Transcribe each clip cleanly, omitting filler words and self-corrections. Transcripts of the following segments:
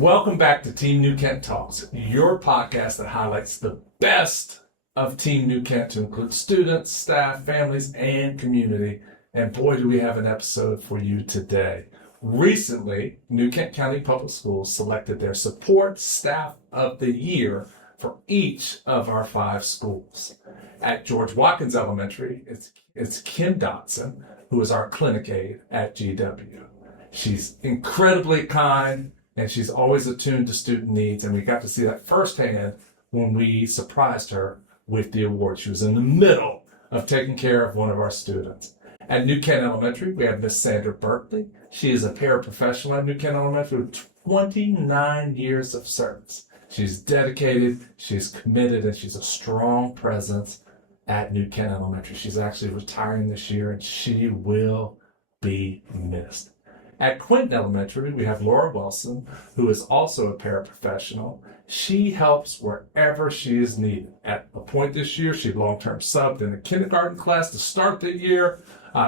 Welcome back to Team New Kent Talks, your podcast that highlights the best of Team New Kent to include students, staff, families, and community. And boy, do we have an episode for you today. Recently, New Kent County Public Schools selected their Support Staff of the Year for each of our 5 schools. At George Watkins Elementary, it's Kim Dotson, who is our clinic aide at GW. She's incredibly kind, and she's always attuned to student needs, and we got to see that firsthand when we surprised her with the award. She was in the middle of taking care of one of our students. At New Kent Elementary, we have Miss Sandra Berkley. She is a paraprofessional at New Kent Elementary with 29 years of service. She's dedicated, she's committed, and she's a strong presence at New Kent Elementary. She's actually retiring this year, and she will be missed. At Quinton Elementary, we have Laura Wilson, who is also a paraprofessional. She helps wherever she is needed. At a point this year, she long-term subbed in the kindergarten class to start the year.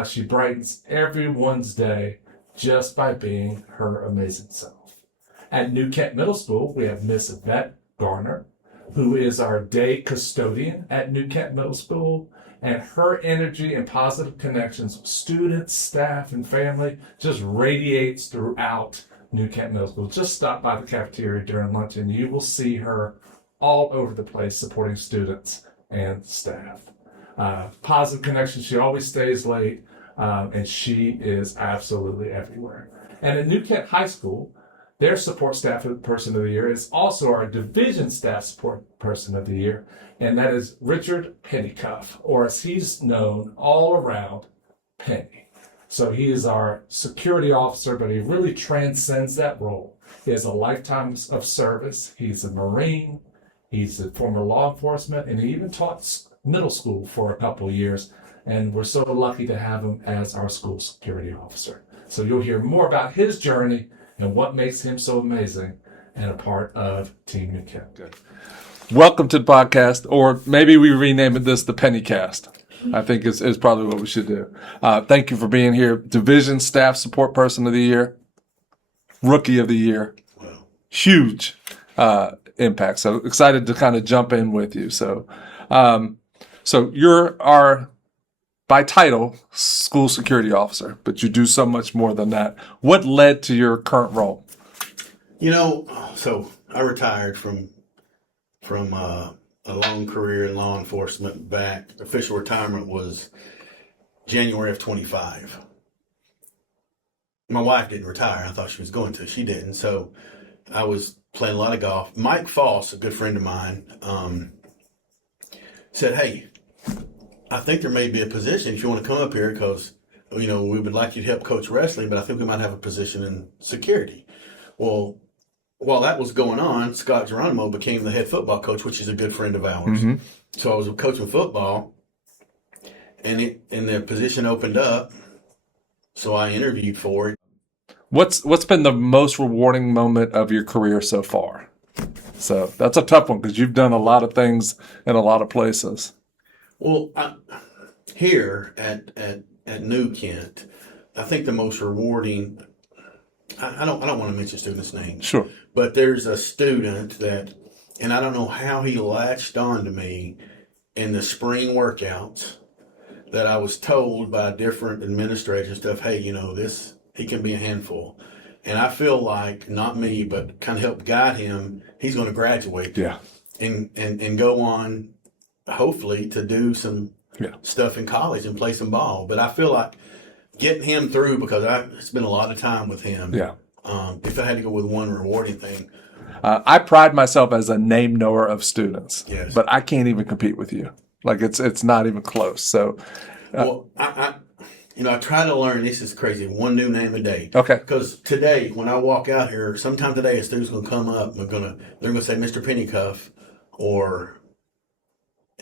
She brightens everyone's day just by being her amazing self. At New Kent Middle School, we have Miss Yvette Garner, who is our day custodian at New Kent Middle School. And her energy and positive connections with students, staff, and family just radiates throughout New Kent Middle School. Just stop by the cafeteria during lunch and you will see her all over the place supporting students and staff. Positive connections. She always stays late, and she is absolutely everywhere. And at New Kent High School, their support staff person of the year is also our division staff support person of the year, and that is Richard Pennycuff, or as he's known all around, Penny. So he is our security officer, but he really transcends that role. He has a lifetime of service. He's a Marine. He's a former law enforcement, and he even taught middle school for a couple of years. And we're so lucky to have him as our school security officer. So you'll hear more about his journey and what makes him so amazing and a part of Team New Kent. Good. Welcome to the podcast, or maybe we rename it this the Pennycast. I think is probably what we should do. Thank you for being here. Division Staff Support Person of the Year, Rookie of the Year, huge impact. So excited to kind of jump in with you. So you're our, by title, school security officer, but you do so much more than that. What led to your current role? So I retired from a long career in law enforcement back. Official retirement was January of 25. My wife didn't retire. I thought she was going to. She didn't. So I was playing a lot of golf. Mike Foss, a good friend of mine, said, "Hey, I think there may be a position if you want to come up here because, we would like you to help coach wrestling, but I think we might have a position in security." Well, while that was going on, Scott Geronimo became the head football coach, which is a good friend of ours. Mm-hmm. So I was coaching football, and the position opened up, so I interviewed for it. What's been the most rewarding moment of your career so far? So that's a tough one because you've done a lot of things in a lot of places. Well, here at New Kent, I think the most rewarding. I don't want to mention students' names. Sure. But there's a student that, and I don't know how he latched on to me in the spring workouts, that I was told by different administrators and stuff, "Hey, he can be a handful." And I feel like, not me, but kind of help guide him, he's going to graduate. Yeah. And go on, hopefully, to do some stuff in college and play some ball. But I feel like getting him through, because I spent a lot of time with him. Yeah. If I had to go with one rewarding thing. I pride myself as a name knower of students. Yes. But I can't even compete with you. Like it's not even close. So. Well, I try to learn. This is crazy. One new name a day. Okay. Because today, when I walk out here, sometime today, a student's going to come up. And they're going to say Mr. Pennycuff,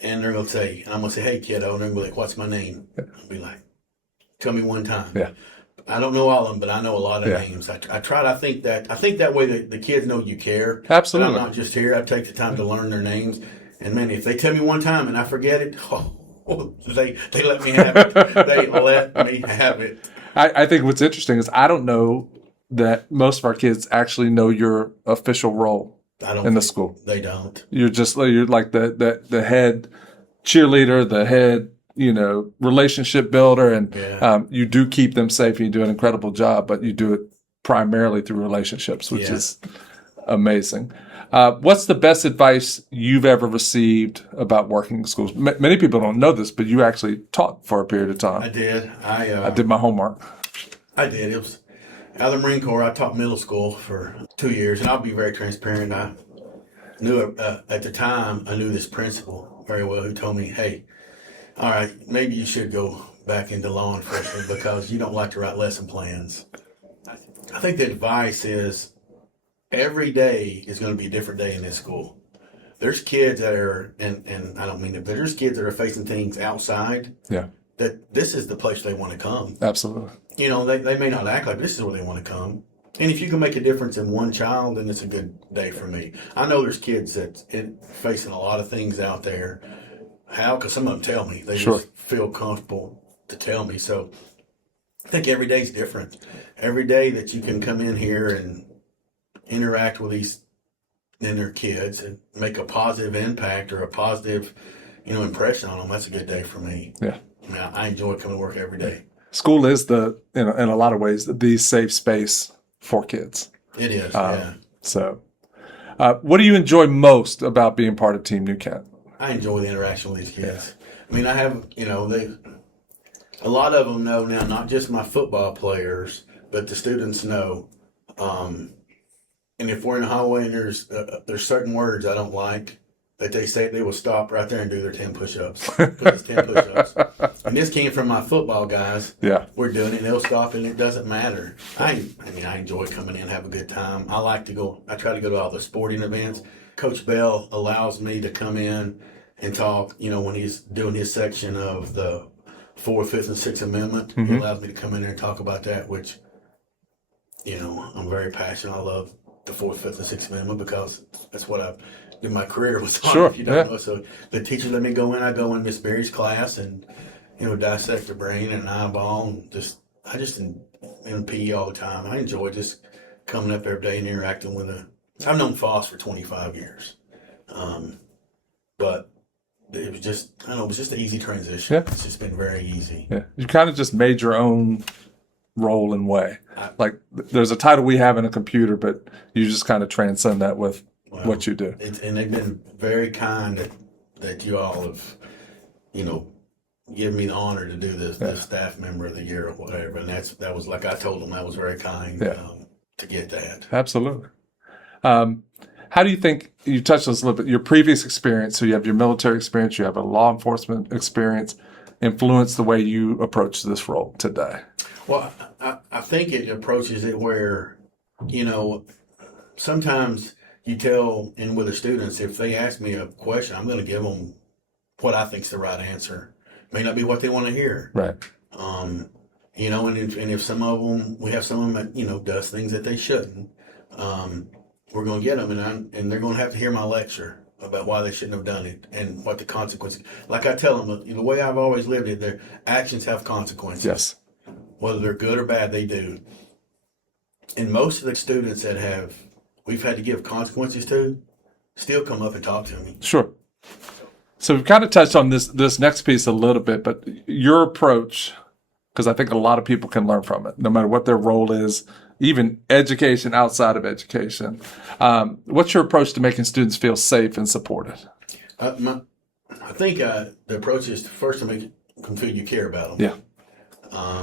and they're going to say, and I'm going to say, "Hey, kiddo," and they're going to be like, "What's my name?" I'll be like, "Tell me one time." Yeah. I don't know all of them, but I know a lot of names. I try to think that way that the kids know you care. Absolutely. But I'm not just here. I take the time to learn their names. And man, if they tell me one time and I forget it, they let me have it. They let me have it. I think what's interesting is I don't know that most of our kids actually know your official role I don't in the think school. They don't. You're like the head cheerleader, the head, relationship builder, and Yeah. you do keep them safe. And you do an incredible job, but you do it primarily through relationships, which Yeah. is amazing. What's the best advice you've ever received about working in schools? Many people don't know this, but you actually taught for a period of time. I did. I did my homework. I did. It was out of the Marine Corps. I taught middle school for 2 years, and I'll be very transparent. I knew at the time, I knew this principal very well who told me, hey, all right, maybe you should go back into law enforcement because you don't like to write lesson plans. I think the advice is every day is going to be a different day in this school. There's kids that are, and I don't mean it, but there's kids that are facing things outside. Yeah. That this is the place they want to come. Absolutely. They may not act like this is where they want to come. And if you can make a difference in one child, then it's a good day for me. I know there's kids that facing a lot of things out there. How? Because some of them tell me. They Sure. just feel comfortable to tell me. So I think every day's different. Every day that you can come in here and interact with these and their kids and make a positive impact or a positive, impression on them, that's a good day for me. Yeah. I mean, I enjoy coming to work every day. School is in a lot of ways, the safe space for kids. It is, yeah. So, what do you enjoy most about being part of Team New Kent? I enjoy the interaction with these kids. I mean, I have, a lot of them know now, not just my football players, but the students know. And if we're in the hallway and there's certain words I don't like that they say, they will stop right there and do their 10 push-ups. 'Cause it's 10 push-ups. And this came from my football guys. Yeah. We're doing it, they'll stop, and it doesn't matter. I enjoy coming in, have a good time. I try to go to all the sporting events. Coach Bell allows me to come in and talk, when he's doing his section of the 4th, 5th, and 6th Amendment. Mm-hmm. He allows me to come in there and talk about that, which, I'm very passionate. I love the 4th, 5th, and 6th Amendment because that's what I did my career was on, Sure, if you don't know. So the teacher let me go in. I go in Miss Berry's class and, dissect the brain and an eyeball and I just in PE all the time. I enjoy just coming up every day and interacting with I've known Foss for 25 years. But it was just, it was just an easy transition. Yeah. It's just been very easy. Yeah. You kind of just made your own role and way. Like there's a title we have in a computer, but you just kind of transcend that with what you do. And they've been very kind that you all have, given me the honor to do this staff member of the year or whatever. And that was like I told them, that was very kind to get that. Absolutely. How do you think, you touched on this a little bit, your previous experience, so you have your military experience, you have a law enforcement experience, influence the way you approach this role today? Well, I think it approaches it where, sometimes you tell in with the students, if they ask me a question, I'm going to give them what I think's the right answer. May not be what they want to hear. Right. And if some of them, we have some of them that, does things that they shouldn't, we're going to get them and they're going to have to hear my lecture about why they shouldn't have done it and what the consequences. Like I tell them, the way I've always lived it, their actions have consequences. Yes. Whether they're good or bad, they do. And most of the students that we've had to give consequences to still come up and talk to me. Sure. So we've kind of touched on this next piece a little bit, but your approach, because I think a lot of people can learn from it, no matter what their role is, even education outside of education. What's your approach to making students feel safe and supported? I think the approach is first to make them feel you care about them. Yeah.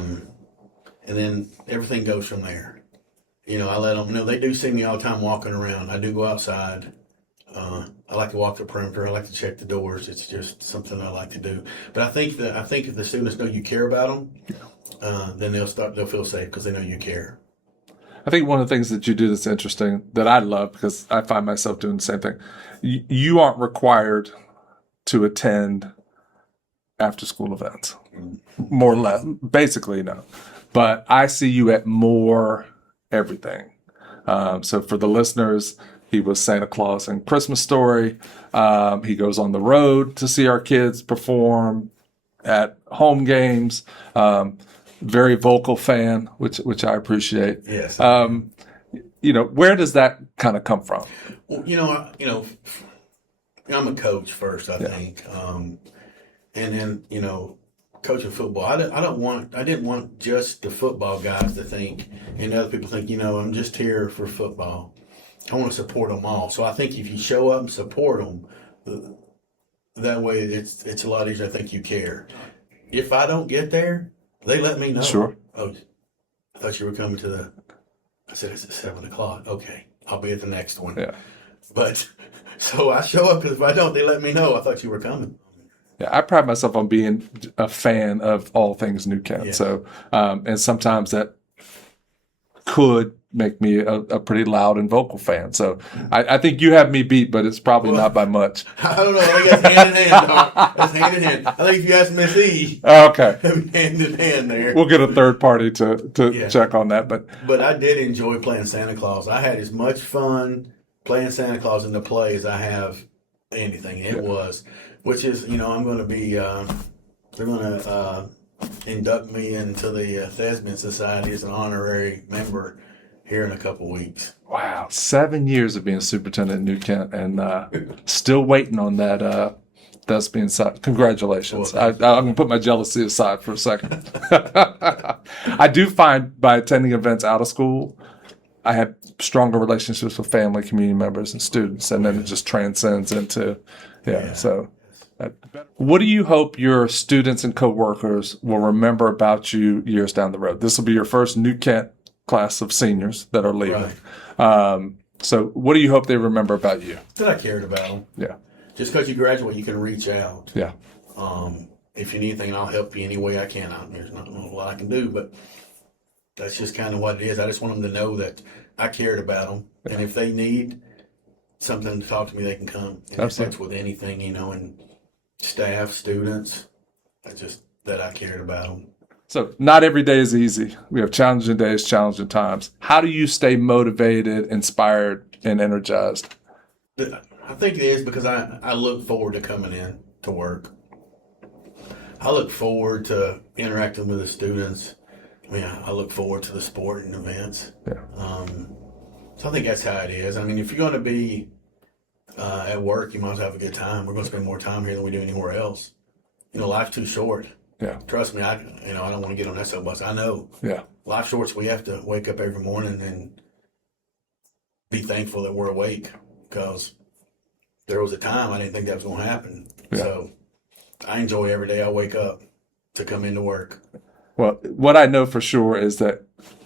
And then everything goes from there. I let them know. They do see me all the time walking around. I do go outside. I like to walk the perimeter. I like to check the doors. It's just something I like to do. But I think if the students know you care about them, then they'll feel safe because they know you care. I think one of the things that you do that's interesting that I love, because I find myself doing the same thing, you aren't required to attend after school events, more or less, basically no. But I see you at more everything. So for the listeners, he was Santa Claus in Christmas Story. He goes on the road to see our kids perform at home games. very vocal fan, which I appreciate. Yes. Where does that kind of come from? Well, I'm a coach first, I think. And then, coaching football, I didn't want just the football guys to think, and other people think, I'm just here for football. I want to support them all. So I think if you show up and support them, that way it's a lot easier. I think you care. If I don't get there, they let me know. Sure. Oh, I thought you were coming to I said, it's at 7:00. Okay. I'll be at the next one. Yeah. But, so I show up, because if I don't, they let me know. I thought you were coming. Yeah, I pride myself on being a fan of all things New Kent. Yeah. So, and sometimes that could make me a pretty loud and vocal fan. So I think you have me beat, but it's probably not by much. I don't know. I think that's hand in hand, Doc. That's hand in hand. I think if you ask Miss E, Okay. hand in hand there. We'll get a third party to Yeah. check on that. But I did enjoy playing Santa Claus. I had as much fun playing Santa Claus in the play as I have anything. It was, which is, I'm going to be, they're going to induct me into the Thespian Society as an honorary member here in a couple weeks. Wow. 7 years of being superintendent in New Kent and still waiting on that thespian side. Congratulations. Well, I'm going to put my jealousy aside for a second. I do find by attending events out of school, I have stronger relationships with family, community members, and students, and then it just transcends into, so. What do you hope your students and coworkers will remember about you years down the road? This will be your first New Kent class of seniors that are leaving. Right. So what do you hope they remember about you? That I cared about them. Yeah. Just because you graduate, you can reach out. Yeah. If you need anything, I'll help you any way I can. There's not a lot I can do, but that's just kind of what it is. I just want them to know that I cared about them. Yeah. And if they need something to talk to me, they can come. And if that's with anything, and staff, students, that I cared about them. So not every day is easy. We have challenging days, challenging times. How do you stay motivated, inspired, and energized? I think it is because I look forward to coming in to work. I look forward to interacting with the students. I look forward to the sporting events. Yeah. So I think that's how it is. If you're going to be at work, you might as well have a good time. We're going to spend more time here than we do anywhere else. Life's too short. Yeah. Trust me, I don't want to get on that soapbox. I know. Yeah. Life's short, so we have to wake up every morning and be thankful that we're awake, because there was a time I didn't think that was going to happen. Yeah. So I enjoy every day I wake up to come into work. Well, what I know for sure is that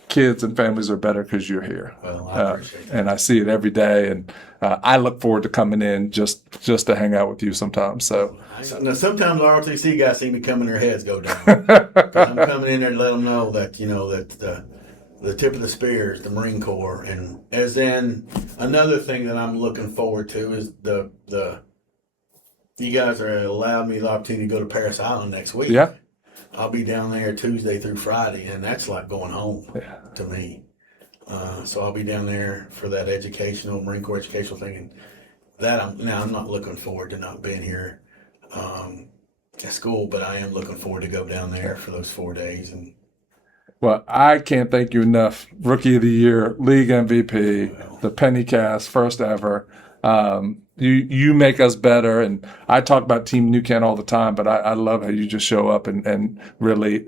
kids and families are better because you're here. Well, I appreciate that. And I see it every day, and I look forward to coming in just to hang out with you sometimes. So now, sometimes ROTC guys see me coming, their heads go down. I'm coming in there to let them know that that the tip of the spear is the Marine Corps, and as in another thing that I'm looking forward to is the you guys are allowed me the opportunity to go to Paris Island next week. Yeah. I'll be down there Tuesday through Friday, and that's like going home to me. So I'll be down there for that Marine Corps educational thing. And that I'm not looking forward to not being here at school, but I am looking forward to go down there for those 4 days. And well, I can't thank you enough. Rookie of the Year, League MVP, the Penny Cast, first ever. You make us better, and I talk about Team New Kent all the time, but I love how you just show up and really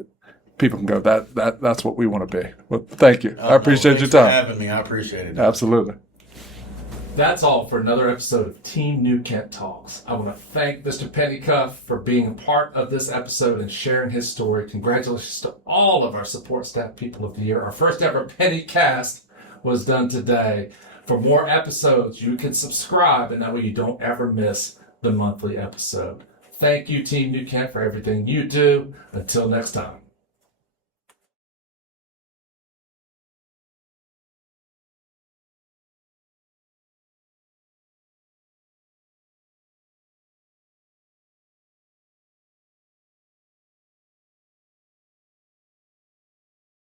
people can go, that's what we want to be. Well, thank you. I appreciate your time. Thanks for having me. I appreciate it. Absolutely. That's all for another episode of Team New Kent Talks. I want to thank Mr. Pennycuff for being a part of this episode and sharing his story. Congratulations to all of our support staff people of the year. Our first ever Penny Cast was done today. For more episodes, you can subscribe, and that way you don't ever miss the monthly episode. Thank you, Team New Kent, for everything you do. Until next time.